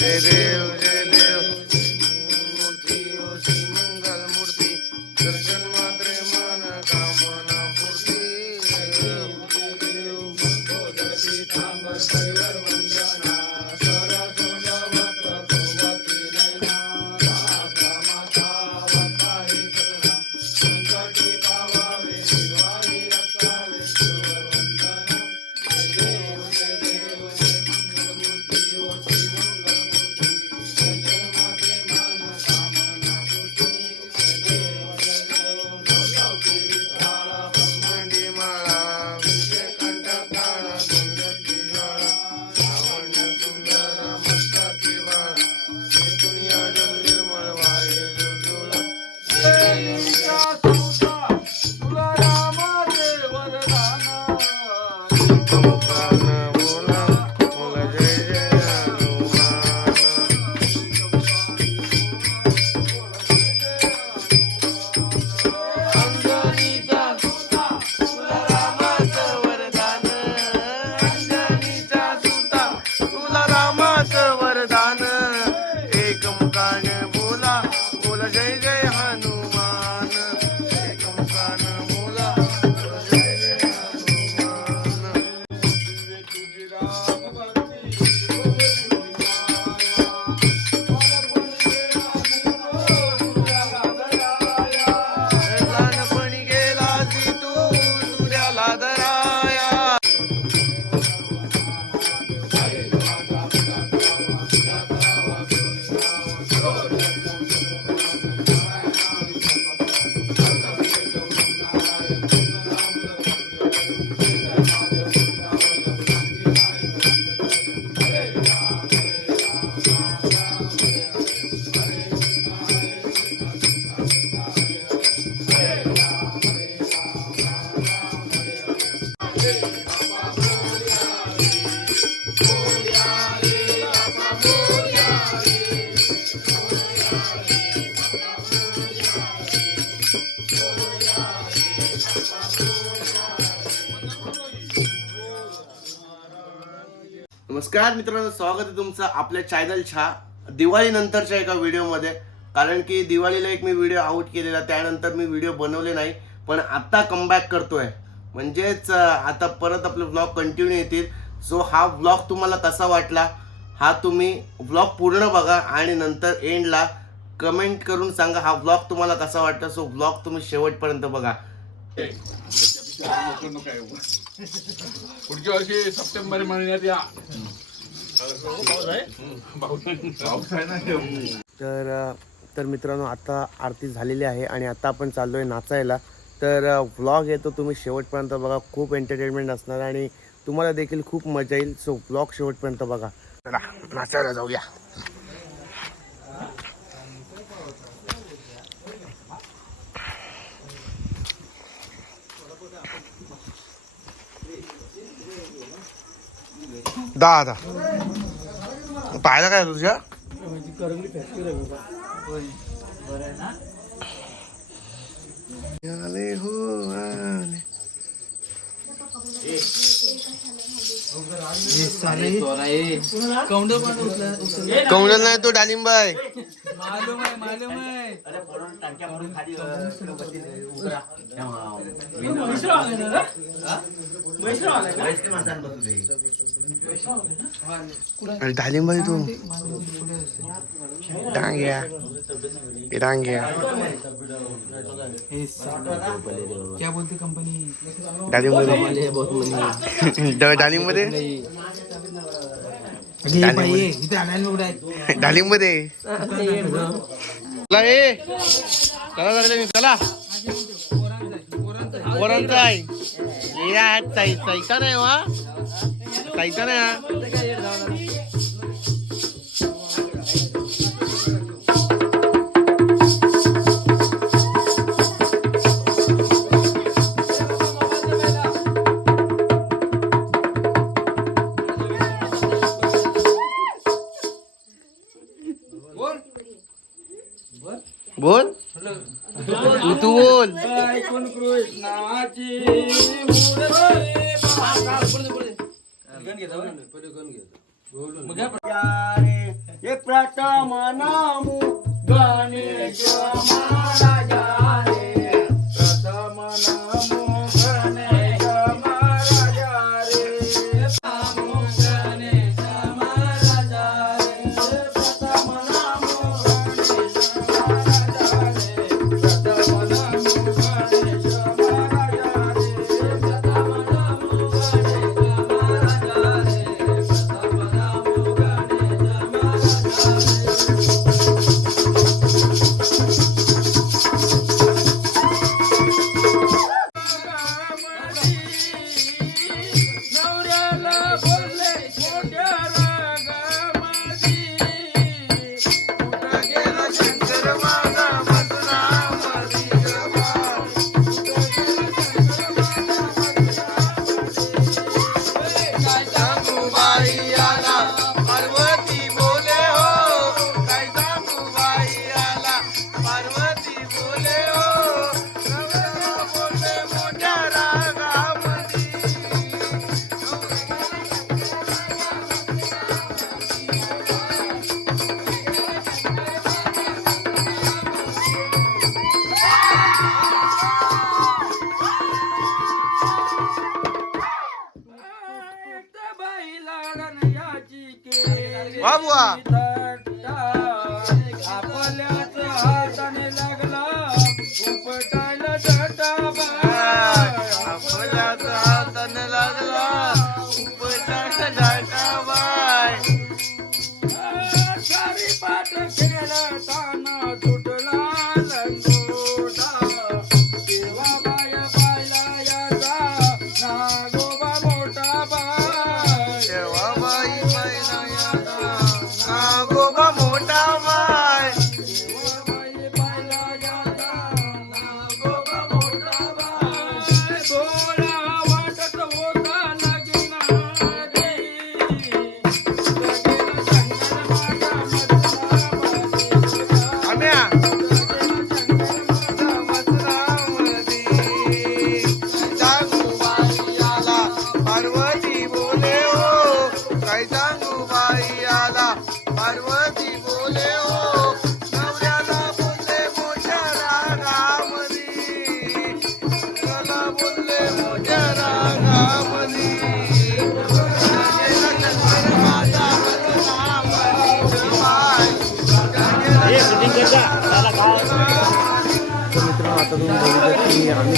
Entendeu? मित्रांनो स्वागत आहे तुमचं आपल्या चॅनलच्या दिवाळी नंतरच्या एका व्हिडिओमध्ये. कारण की दिवाळीला एक मी व्हिडिओ आउट केलेला त्यानंतर मी व्हिडिओ बनवले नाही पण आत्ता कमबॅक करतोय. म्हणजेच आता परत आपले व्लॉग कंटिन्यू येतील. सो हा व्लॉग तुम्हाला कसा वाटला? हा तुम्ही व्लॉग पूर्ण बघा आणि नंतर एंडला कमेंट करून सांगा हा व्लॉग तुम्हाला कसा वाटला. सो व्लॉग तुम्ही शेवटपर्यंत बघा. पुढच्या वर्षी सप्टेंबर महिन्यात या. तर तर मित्रांनो आता आरती झालेली आहे आणि आता आपण चाललो आहे नाचायला. तर व्लॉग येतो तुम्ही शेवटपर्यंत बघा. खूप एंटरटेनमेंट असणार आणि तुम्हाला देखील खूप मजा येईल. सो व्लॉग शेवटपर्यंत बघा. चला नाचायला जाऊया. दहा दहा पाहायला काय तुझ्या? आले हो आले. कौंडल नाही तो डालिंब आहे अरे डालिंब आहे तू. डांग्या. डांग्या. क्या बोलते कंपनी डालिंब डालिंब मध्ये? डालिंबमध्ये चला ए. चला मी चला. पोरांचा आहे. हे नाही वा साईचा नाही बोल. तू तू बोल. हे प्रथम नामू गणेश महाराजा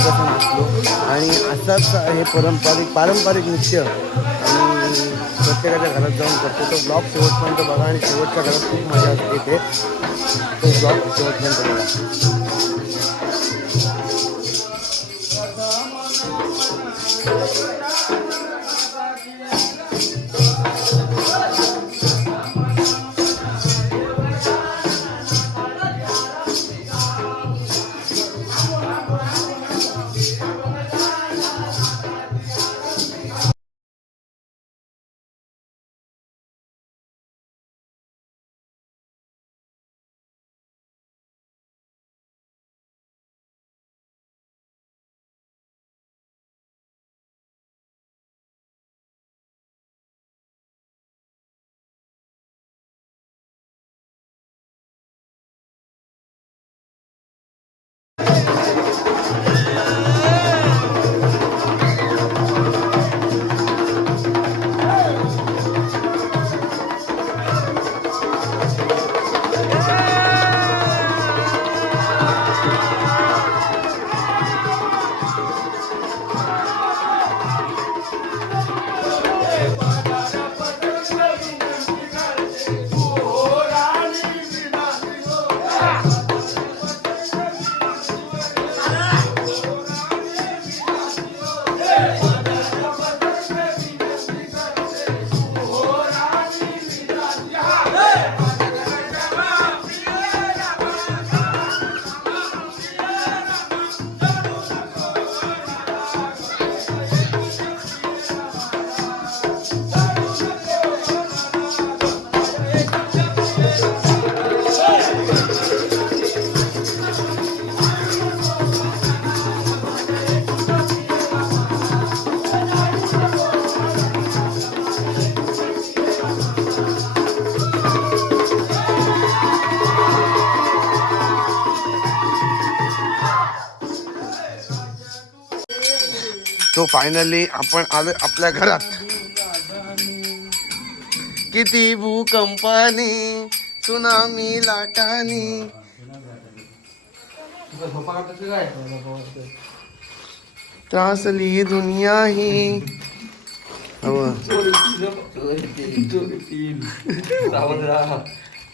बघितलं की आणि असाच हे पारंपरिक पारंपरिक नृत्य आणि प्रत्येकाच्या घरात जाऊन करतो. तो ब्लॉग शेवटपर्यंत बघा आणि शेवटच्या घरात खूप मजा येते. तो ब्लॉग शेवटपर्यंत बघा. सो फायनली आपण आलो आपल्या घरात. किती भूकंपानी सुनामी लाटानी. त्रासली दुनिया ही.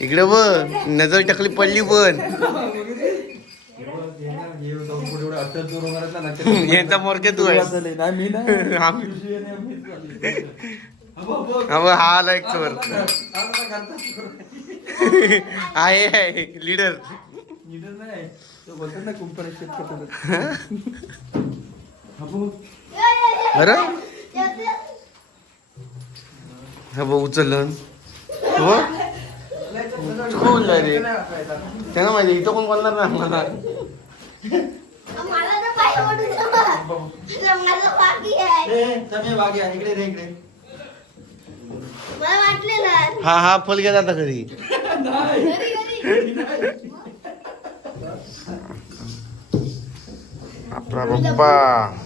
इकडे बघ नजर टाकली पडली पण. यांचा मोरके तू आहे आम्ही अहो, हा आला एक चोर आहे आहे लीडर अरे हा हो कोण रे त्यांना माहिती इथं कोण बोलणार ना मला आहे. इकडे रे इकडे. मला वाटलेलं हा हा फल गेला आता घरी. घरी घरी आपला पप्पा.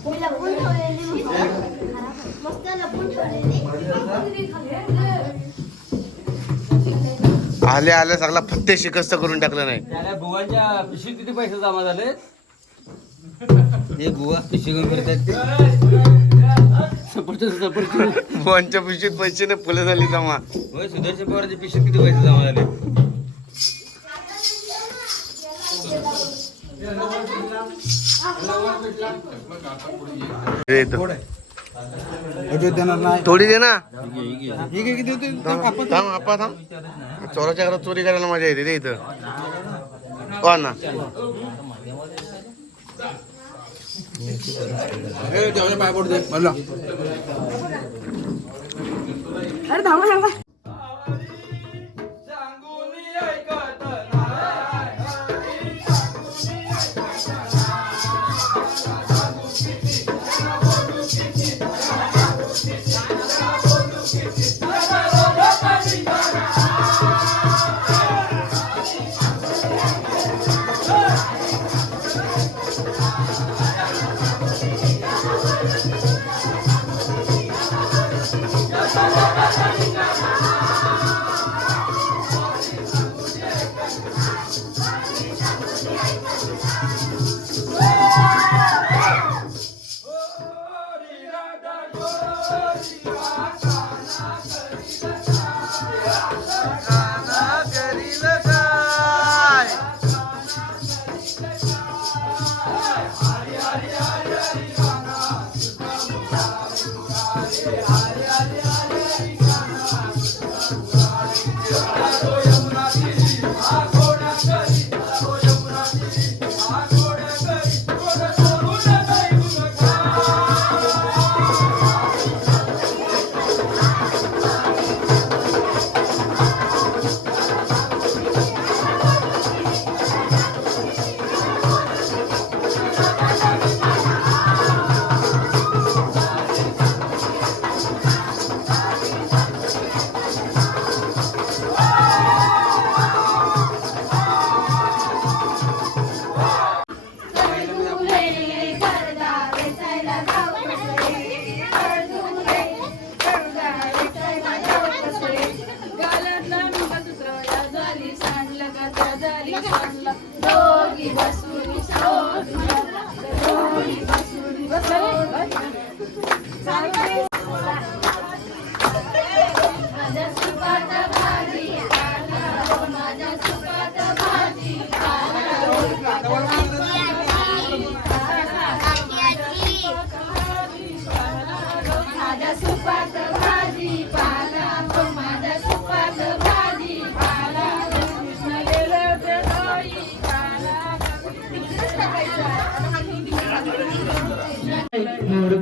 मी लपून ठेवलेली मी मस्त लपून ठेवलेली आले आले सगळा फत्ते शिकस्त करून टाकलं नाही. त्याला बुवांच्या पिशवीत किती पैसे जमा झाले हे बुवा पिशवी घेऊन सफरचंद सफरचंद. फोनच्या पिशवीत पैसे नाही फुलं झाली जमा. होय सुदर्शन पवारच्या पिशवीत किती पैसे जमा झाले? थोडी दे ना. हे थांब आपा थांब. चोराच्या घरात चोरी करायला मजा येते रे इथं. ना. അവനെ പായ കൊടുത്ത്. വല്ലോ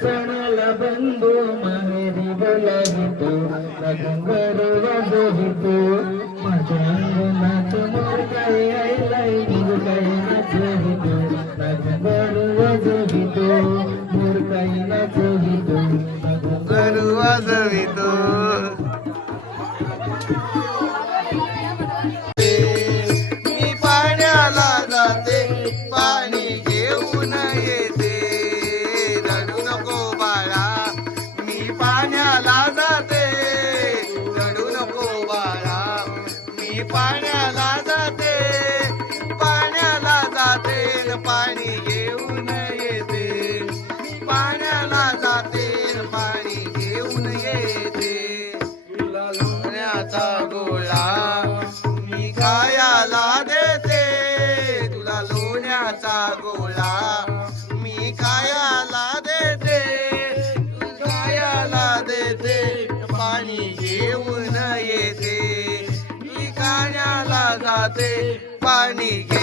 ಸಣಲ ಬಂದು ಮನೆಗೆ ಬೆಳಗಿತು ನಗಂಗರವ ದೊಹಿತು वाजवितो मी पाण्याला जाते पाणी घेऊन येते. रडू नको मी पाण्याला जाते. रडू नको बाळा मी पाण्याला जाते. पाण्याला जाते पाणी घेऊन ಮಗನಿಗೆ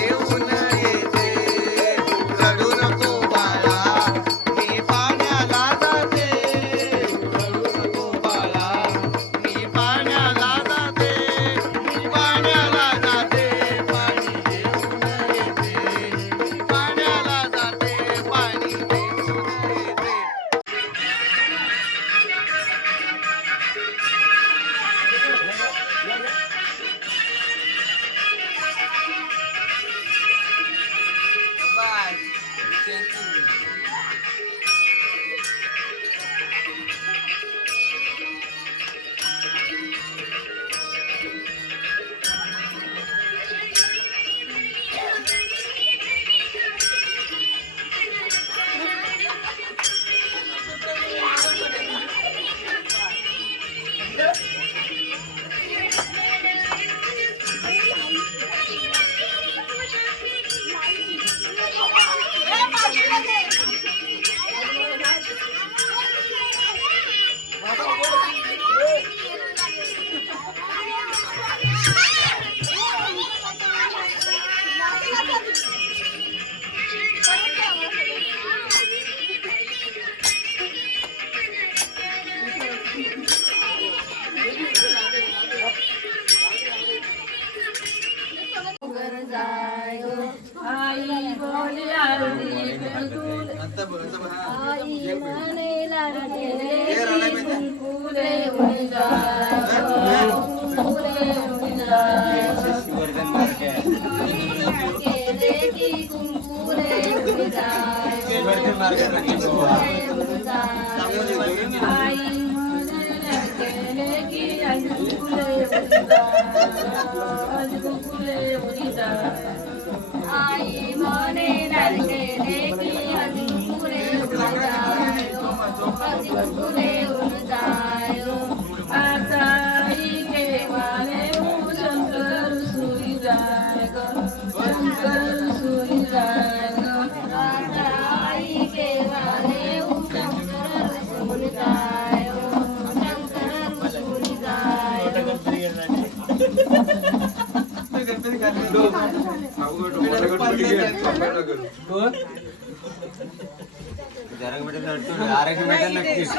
जरा नक्कीच.